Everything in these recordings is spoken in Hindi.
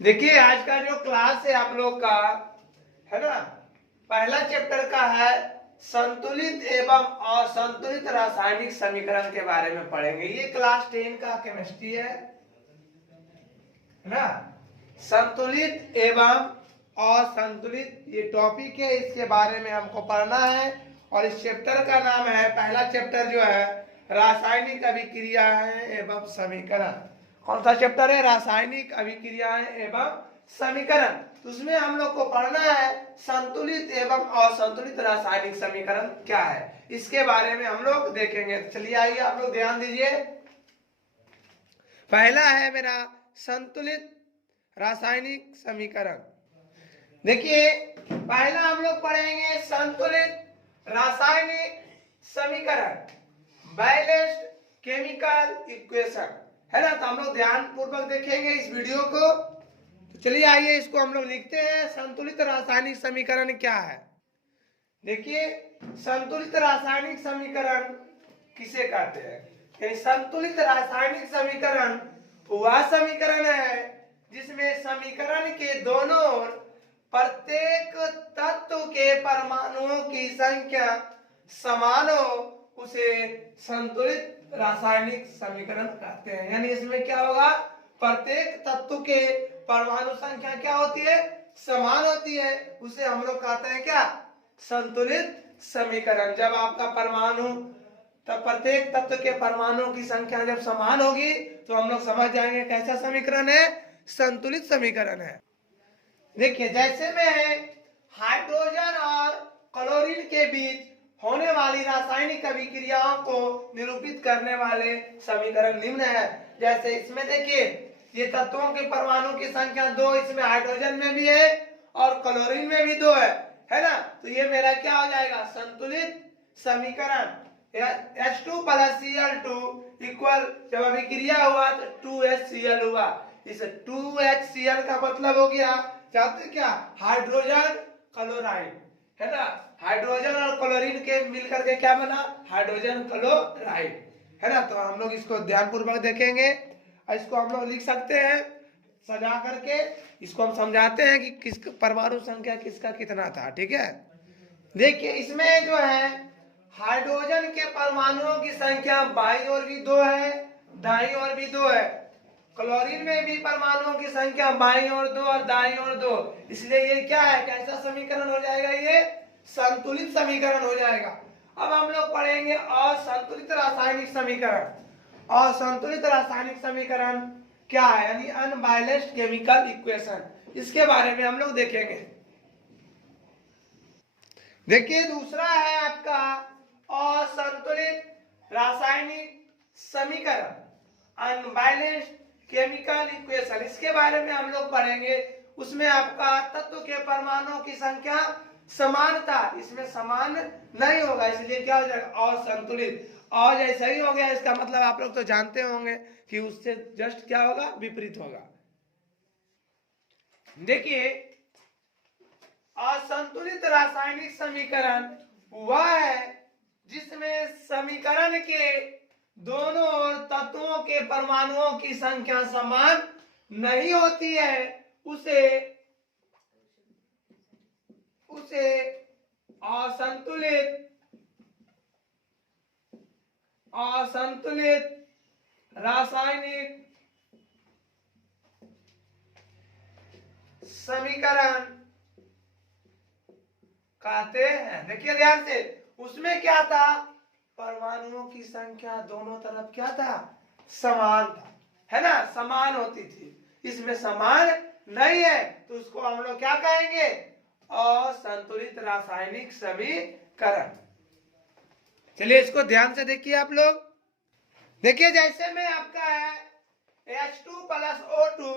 देखिए आज का जो क्लास है आप लोग का है ना, पहला चैप्टर का है संतुलित एवं असंतुलित रासायनिक समीकरण के बारे में पढ़ेंगे। ये क्लास 10 का केमिस्ट्री है ना। संतुलित एवं असंतुलित ये टॉपिक है, इसके बारे में हमको पढ़ना है। और इस चैप्टर का नाम है, पहला चैप्टर जो है रासायनिक अभिक्रियाएं एवं समीकरण। कौन सा चैप्टर है? रासायनिक अभिक्रियाएं एवं समीकरण। तो उसमें हम लोग को पढ़ना है संतुलित एवं असंतुलित रासायनिक समीकरण क्या है, इसके बारे में हम लोग देखेंगे। चलिए आइए आप लोग ध्यान दीजिए। पहला है मेरा संतुलित रासायनिक समीकरण। देखिए पहला हम लोग पढ़ेंगे संतुलित रासायनिक समीकरण, बैलेंस्ड केमिकल इक्वेशन, है ना। तो हम लोग ध्यान पूर्वक देखेंगे इस वीडियो को। तो चलिए आइए इसको हम लोग लिखते हैं। संतुलित रासायनिक समीकरण क्या है? देखिए संतुलित रासायनिक समीकरण किसे कहते हैं? संतुलित रासायनिक समीकरण वह समीकरण है जिसमें समीकरण के दोनों ओर प्रत्येक तत्व के परमाणुओं की संख्या समान हो, उसे संतुलित रासायनिक समीकरण कहते हैं। यानी इसमें क्या होगा, प्रत्येक तत्व के परमाणु संख्या क्या होती है? समान होती है। उसे हम लोग कहते हैं क्या? संतुलित समीकरण। जब आपका परमाणु तब प्रत्येक तत्व के परमाणुओं की संख्या जब समान होगी तो हम लोग समझ जाएंगे कैसा समीकरण है, संतुलित समीकरण है। देखिए जैसे में हाइड्रोजन और क्लोरीन के बीच होने वाली रासायनिक अभिक्रियाओं को निरूपित करने वाले समीकरण निम्न है। जैसे इसमें देखिए ये तत्वों के परमाणु की संख्या 2, इसमें हाइड्रोजन में भी है और क्लोरीन में भी 2 है ना। तो ये मेरा क्या हो जाएगा? संतुलित समीकरण। H2 + Cl2 इक्वल, जब अभिक्रिया हुआ तो 2HCl हुआ। इस 2HCl का मतलब हो गया, जानते क्या? हाइड्रोजन क्लोराइड, है ना। हाइड्रोजन और क्लोरीन के मिलकर के क्या बना? हाइड्रोजन क्लोराइड, है ना। तो हम लोग इसको ध्यानपूर्वक देखेंगे। इसको हम लोग लिख सकते हैं सजा करके। इसको हम समझाते हैं कि किस परमाणु संख्या किसका कितना था, ठीक है। देखिए इसमें जो है हाइड्रोजन के परमाणुओं की संख्या बाईं ओर भी 2 है, दाईं ओर भी 2 है। क्लोरीन में भी परमाणुओं की संख्या बाईं ओर 2 और दाईं ओर 2। इसलिए ये क्या है? कैसा समीकरण हो जाएगा? ये संतुलित समीकरण हो जाएगा। अब हम लोग पढ़ेंगे असंतुलित रासायनिक समीकरण। असंतुलित रासायनिक समीकरण क्या है? यानी अनबैलेंस्ड केमिकल इक्वेशन, इसके बारे में हम लोग देखेंगे। देखिए दूसरा है आपका असंतुलित रासायनिक समीकरण, अनबैलेंस्ड केमिकल इक्वेशन, इसके बारे में हम लोग पढ़ेंगे। उसमें आपका तत्व के परमाणुओं की संख्या समान था, इसमें समान नहीं होगा, इसलिए क्या हो जाएगा? असंतुलित। और जैसा ही हो गया, इसका मतलब आप लोग तो जानते होंगे कि उससे जस्ट क्या होगा? विपरीत होगा। देखिए असंतुलित रासायनिक समीकरण वह है जिसमें समीकरण के दोनों ओर तत्वों के परमाणुओं की संख्या समान नहीं होती है, उसे असंतुलित रासायनिक समीकरण कहते हैं। देखिए ध्यान से, उसमें क्या था? परमाणुओं की संख्या दोनों तरफ क्या था? समान था, है ना, समान होती थी। इसमें समान नहीं है तो उसको हम लोग क्या कहेंगे? असंतुलित रासायनिक समीकरण। चलिए इसको ध्यान से देखिए आप लोग। देखिए जैसे में आपका है H2 + O2,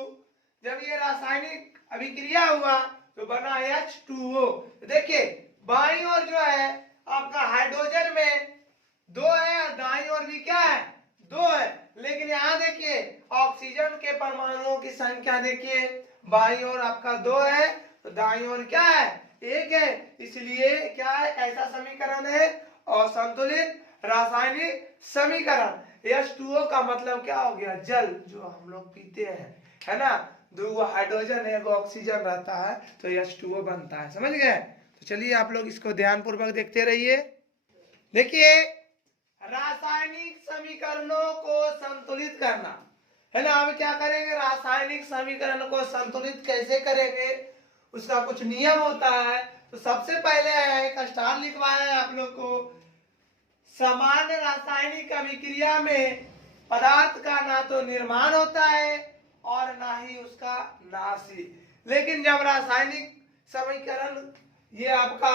जब ये रासायनिक अभिक्रिया हुआ तो बना H2O। देखिए बाईं ओर जो है आपका हाइड्रोजन में 2 है और दाईं ओर भी क्या है? 2 है। लेकिन यहाँ देखिए ऑक्सीजन के परमाणुओं की संख्या देखिए, बाईं ओर आपका 2 है तो दाईं ओर क्या है? 1 है। इसलिए क्या है? कैसा समीकरण है? असंतुलित रासायनिक समीकरण। H2O का मतलब क्या हो गया? जल, जो हम लोग पीते हैं, है ना। दो हाइड्रोजन है, एगो ऑक्सीजन रहता है, तो H2O बनता है। समझ गए? तो चलिए आप लोग इसको ध्यानपूर्वक देखते रहिए। देखिए, रासायनिक समीकरणों को संतुलित करना है ना। हम क्या करेंगे, रासायनिक समीकरण को संतुलित कैसे करेंगे, उसका कुछ नियम होता है। तो सबसे पहले एक स्टार लिखवाया है आप लोग को। सामान्य रासायनिक अभिक्रिया में पदार्थ का ना तो निर्माण होता है और ना ही उसका नाश ही। लेकिन जब रासायनिक समीकरण ये आपका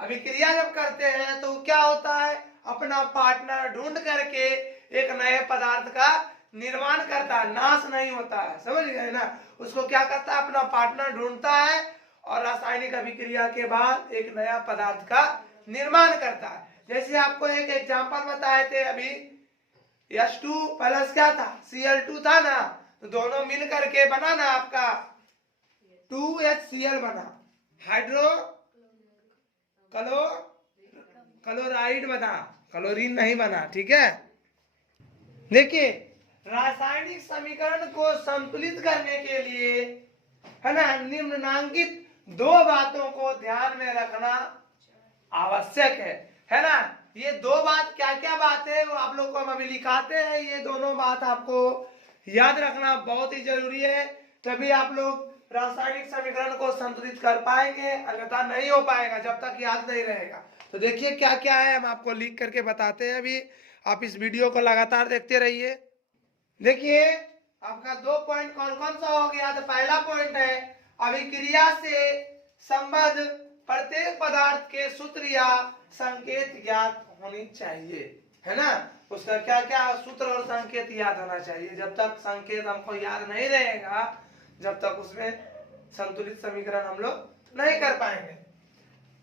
अभिक्रिया जब करते हैं तो क्या होता है, अपना पार्टनर ढूंढ करके एक नए पदार्थ का निर्माण करता है, नाश नहीं होता है। समझ गए ना? उसको क्या करता है, अपना पार्टनर ढूंढता है और रासायनिक अभिक्रिया के बाद एक नया पदार्थ का निर्माण करता है। जैसे आपको एक एग्जांपल बताए थे अभी, H2 प्लस क्या था, Cl2 था ना, तो दोनों मिल करके बना ना आपका 2HCl बना, हाइड्रो क्लोराइड बना, क्लोरीन नहीं बना। ठीक है? देखिए, रासायनिक समीकरण को संतुलित करने के लिए है ना, निम्नलिखित दो बातों को ध्यान में रखना आवश्यक है ना। ये दो बात क्या क्या बात है वो आप लोग को हम अभी लिखाते हैं। ये दोनों बात आपको याद रखना बहुत ही जरूरी है, तभी आप लोग रासायनिक समीकरण को संतुलित कर पाएंगे, अन्यथा नहीं हो पाएगा जब तक याद नहीं रहेगा। तो देखिए क्या क्या है, हम आपको लिख करके बताते हैं अभी। आप इस वीडियो को लगातार देखते रहिए। देखिए, आपका 2 पॉइंट कौन कौन सा हो गया। तो पहला पॉइंट है, अभिक्रिया से संबद्ध प्रत्येक पदार्थ के सूत्र या संकेत ज्ञात होनी चाहिए, है ना। उसका क्या क्या सूत्र और संकेत याद होना चाहिए। जब तक संकेत हमको याद नहीं रहेगा, जब तक उसमें संतुलित समीकरण हम लोग नहीं कर पाएंगे।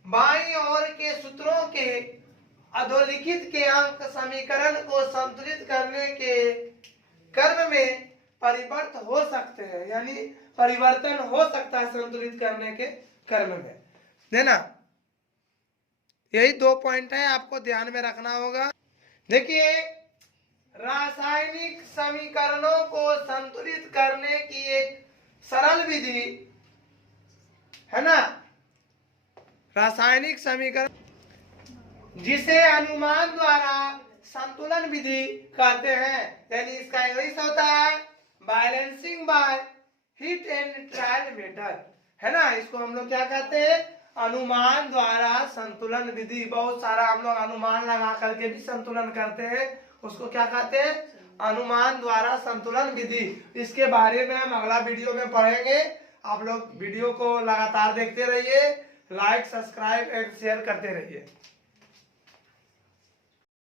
बाईं ओर के सूत्रों के अधोलिखित के अंक समीकरण को संतुलित करने के कर्म में परिवर्तन हो सकते हैं, यानी परिवर्तन हो सकता है संतुलित करने के कर्म में, है ना। यही 2 पॉइंट है, आपको ध्यान में रखना होगा। देखिए, रासायनिक समीकरणों को संतुलित करने की एक सरल विधि है ना, रासायनिक समीकरण जिसे अनुमान द्वारा संतुलन विधि कहते हैं। यानी इसका इंग्लिश होता है balancing by hit and trial method, है ना। इसको हम लोग क्या कहते हैं, अनुमान द्वारा संतुलन विधि। बहुत सारा हम लोग अनुमान लगा करके भी संतुलन करते हैं, उसको क्या कहते हैं, अनुमान द्वारा संतुलन विधि। इसके बारे में हम अगला वीडियो में पढ़ेंगे। आप लोग वीडियो को लगातार देखते रहिए, लाइक सब्सक्राइब एंड शेयर करते रहिए।